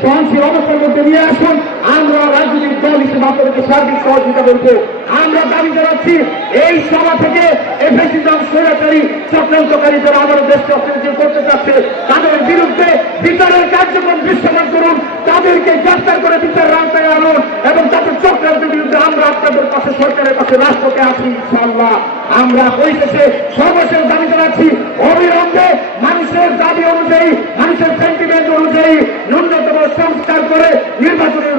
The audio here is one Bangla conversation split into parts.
সহনশীল অবস্থার মধ্যে নিয়ে আসুন। আমরা রাজনৈতিক দল হিসেবে আপনাদেরকে সার্বিক সহযোগিতা করব। আমরা দাবি জানাচ্ছি, এই সভা থেকে এফএসিজম স্বৈরাচারী, চক্রান্তকারী যারা আমাদের দেশকে অস্থিতিশীল করতে চাচ্ছে, তাদের বিরুদ্ধে বিচারের কার্যক্রম দৃশ্যমান করুন। তাদেরকে গ্রেফতার করে বিচারের আওতায় আনুন এবং তাদের চক্রান্তের বিরুদ্ধে আমরা আপনাদের পাশে, সরকারের পাশে রাষ্ট্রকে আছি, ইনশাআল্লাহ। আমরা পরিশেষে সর্বশেষ দাবি জানাচ্ছি, অবিলম্বে মানুষের দাবি অনুযায়ী মানুষের সেন্টিমেন্ট অনুযায়ী ন্যূনতম সংস্কার করে নির্বাচনের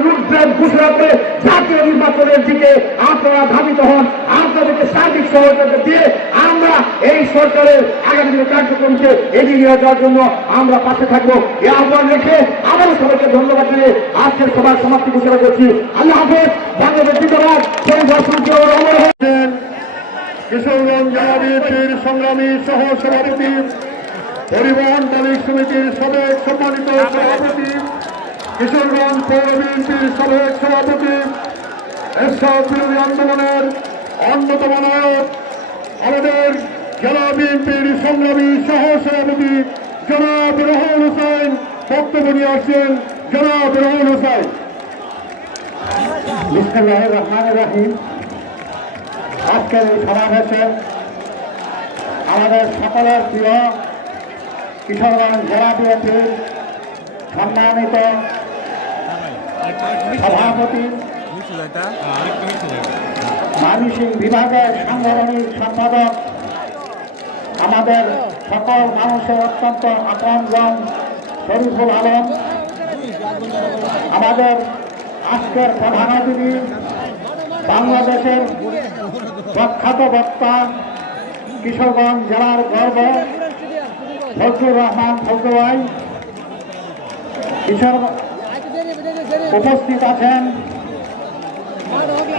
করে জাতীয় নির্বাচনের দিকে আপনারা ধাবিত হন। আপনাদেরকে সার্বিক সহযোগিতা দিয়ে আমরা এই সরকারের আগামী দিনের কার্যক্রমকে এগিয়ে নিয়ে যাওয়ার জন্য আমরা পাশে থাকব। এই আহ্বান রেখে আবারও সবাইকে ধন্যবাদ দিয়ে আজকের সভার সমাপ্তি ঘোষণা করছি। আল্লাহ হাফেজ, বাংলাদেশ জিন্দাবাদ। কিশোরগঞ্জ সংগ্রামী সহ সভাপতি পরিবহন মালিক সমিতির সাবেক সম্মানিত সভাপতি কিশোরগঞ্জ পৌর বিএনপির সাবেক সভাপতি, এরশাদ বিরোধী আন্দোলনের অন্যতম নায়ক, আমাদের জেলা বিএনপির সংগ্রামী সহ সভাপতি জনাব রহমান হোসেন বক্তব্য নিয়ে আসছেন জনাব রহমান হোসেন। আজকের এই সমাবেশে আমাদের সকলের প্রিয় কিশোরগঞ্জ জেলা বিএনপির সম্মানিত সভাপতি বিভাগের সাংগঠনিক সম্পাদক, আমাদের সকল মানুষের অত্যন্ত আপনজন শরীফুল আলম, আমাদের আজকের প্রধান অতিথি, বাংলাদেশের প্রখ্যাত বক্তা, কিশোরগঞ্জ জেলার গর্ব, ফজলুর রহমান ফজলুয়াই কিশোর উপস্থিত আছেন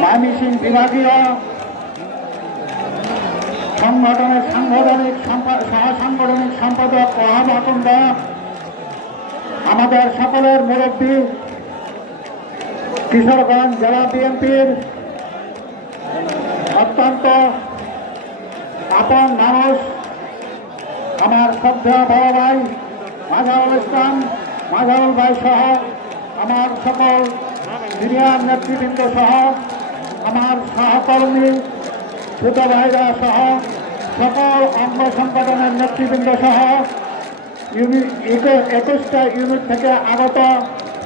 ময়মনসিং বিভাগীয় সংগঠনের সাংগঠনিক সম্পা- সহ সাংগঠনিক সম্পাদক ওহাব আকন্দ আমাদের সকলের মুরব্বী কিশোরগঞ্জ জেলা বিএনপির অত্যন্ত আপন মানুষ, আমার শ্রদ্ধা বড় ভাই মাজারুল ইসলাম, মাজারুল ভাই সহ আমার সকল সিনিয়র নেতৃবৃন্দ সহ, আমার সহকর্মী, ছোট ভাইরা সহ, সকল অঙ্গ সংগঠনের নেতৃবৃন্দ সহ ইউনিট একুশটা ইউনিট থেকে আগত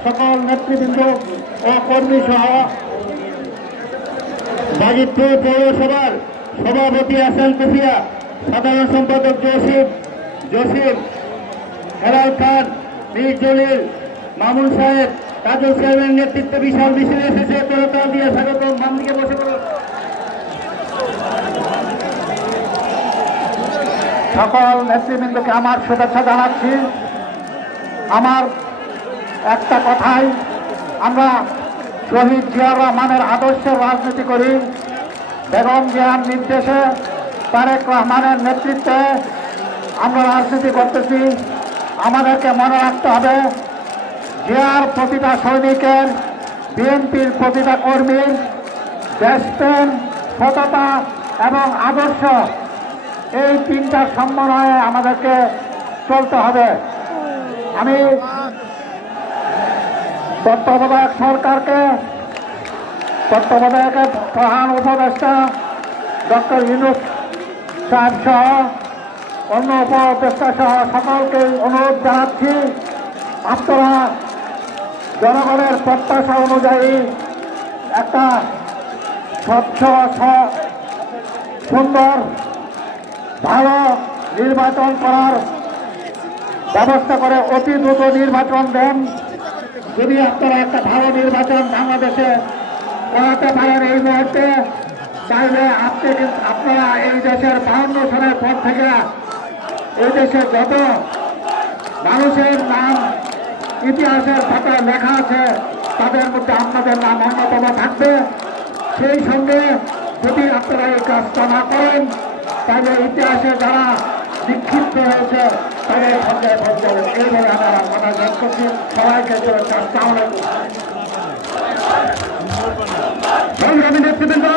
সকল নেতৃবৃন্দ ও কর্মী সহ, বাজিতপুর পৌরসভার সভাপতি আসান কুফিয়া, সাধারণ সম্পাদক জসিফ জসিফ হেলাল খান মীর জলিল মামুন সাহেব, কাজল সাহেবের নেতৃত্বে বিশাল মিছিল এসেছে। তোরতা দিয়ে স্বাগত বাম দিকে বসে পড়ো। সকল নেতৃবৃন্দকে আমার শুভেচ্ছা জানাচ্ছি। আমার একটা কথাই, আমরা শহীদ জিয়াউর রহমানের আদর্শের রাজনীতি করি। বেগম জিয়ার নির্দেশে তারেক রহমানের নেতৃত্বে আমরা রাজনীতি করতেছি। আমাদেরকে মনে রাখতে হবে জিয়ার প্রতিটা সৈনিকের, বিএনপির প্রতিটা কর্মীর দেশপ্রেম, সততা এবং আদর্শ এই তিনটা সমন্বয়ে আমাদেরকে চলতে হবে। আমি তত্ত্বাবধায়ক সরকারকে, তত্ত্বাবধায়কের প্রধান উপদেষ্টা ডক্টর ইউনুস সাহেব সহ অন্য উপদেষ্টা সহ সকলকে অনুরোধ জানাচ্ছি, আপনারা জনগণের প্রত্যাশা অনুযায়ী একটা স্বচ্ছ, সুন্দর, ভালো নির্বাচন করার ব্যবস্থা করে অতি দ্রুত নির্বাচন দেন। যদি আপনারা একটা ভালো নির্বাচন বাংলাদেশে করাতে পারেন এই মুহূর্তে, তাহলে আপনি আপনারা এই দেশের বাহান্ন সালের পর থেকে এই দেশের যত মানুষের নাম ইতিহাসের খাতায় লেখা আছে, তাদের মধ্যে আপনাদের নাম অন্যতম থাকবে। সেই সঙ্গে যদি আপনারা এই কাজটা না করেন, তাহলে ইতিহাসে যারা বিক্ষিপ্ত হয়েছে, তাদের সঙ্গে এইভাবে আমরা কথা জানতে সবাইকে চেষ্টা আমরা সংগ্রামী নেতৃবৃন্দ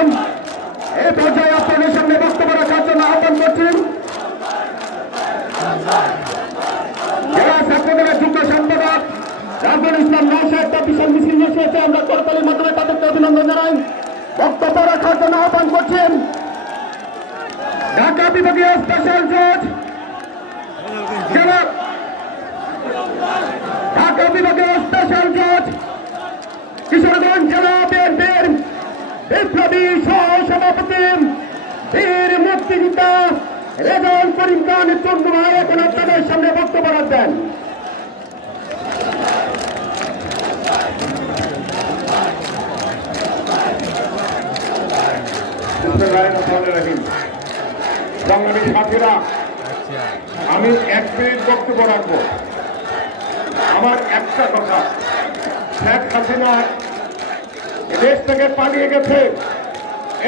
এই পর্যায়ে আপনাদের সামনে বক্তব্য রাখার জন্য আহ্বান করছি সম্পাদক ইসলাম সাহেব বিশাল মিছিল নিয়ে এসেছে। আমরা করতালির মাধ্যমে তাদেরকে অভিনন্দন জানাই। বক্তব্য রাখার জন্য আহ্বান করছেন ঢাকা বিভাগীয় স্পেশাল জজ ঢাকা বিভাগীয় স্পেশাল জজ কিশোরগঞ্জ জেলা বিএনপির বিপ্লবী সহ বীর মুক্তিযোদ্ধা রেজন করিম খান চন্দ্র এখন আপনাদের সামনে বক্তব্য রাখবেন। সাথীরা আমি এক মিনিট বক্তব্য রাখব। আমার একটা কথা, শেখ হাসিনা এদেশ থেকে পালিয়ে গেছে,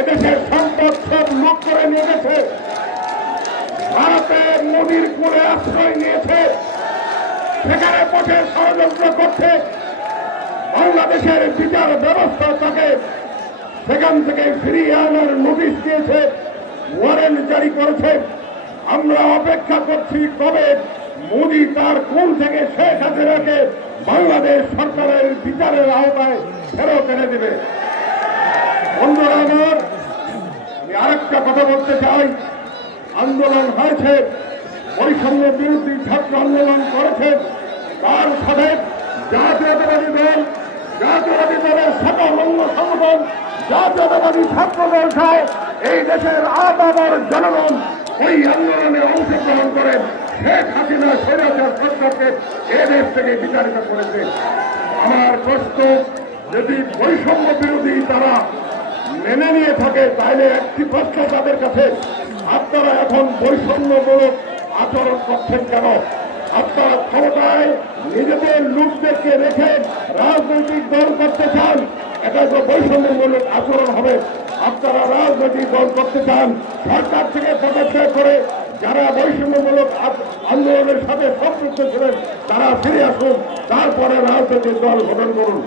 এদেশের সম্পদ সব লুট করে নিয়ে গেছে ভারতের নদীর কূলে আশ্রয় নিয়েছে, সেখানে পথে ষড়যন্ত্র করছে, বাংলাদেশের বিচার ব্যবস্থা তাকে সেখান থেকে ফিরিয়ে আনার নোটিশ দিয়েছে, ওয়ারেন্ট জারি করেছে। আমরা অপেক্ষা করছি কবে মোদি তার কোন থেকে শেখ হাসিনাকে বাংলাদেশ সরকারের বিচারের আওতায় ফেরত এনে দেবে। বন্ধুরা আরেকটা কথা বলতে চাই। আন্দোলন হয়েছে, বৈষম্য বিরোধী ছাত্র আন্দোলন করেছে। তার সাথে জাতীয়তাবাদী দল, জাতীয়তাবাদী দলের সকল অঙ্গ সংগঠন, জাতীয়তাবাদী ছাত্র দল এই দেশের আবাবার জনগণ ওই আন্দোলনে অংশগ্রহণ করে শেখ হাসিনা স্বৈরাচার সরকারকে এ দেশ থেকে বিচারিত করেছে। আমার প্রশ্ন, যদি বৈষম্য বিরোধী তারা মেনে নিয়ে থাকে, তাহলে একটি প্রশ্ন তাদের কাছে, আপনারা এখন বৈষম্যমূলক আচরণ করছেন কেন? আপনারা ক্ষমতায় নিজেদের লোকদেরকে রেখে রাজনৈতিক দল করতে চান? বৈষম্যমূলক আচরণ হবে। আপনারা রাজনৈতিক দল করতে চান, সরকার থেকে পদক্ষেপ করে যারা বৈষম্যমূলক আন্দোলনের সাথে সম্পৃক্ত ছিলেন, তারা ফিরে আসুন, তারপরে রাজনৈতিক দল গঠন করুন।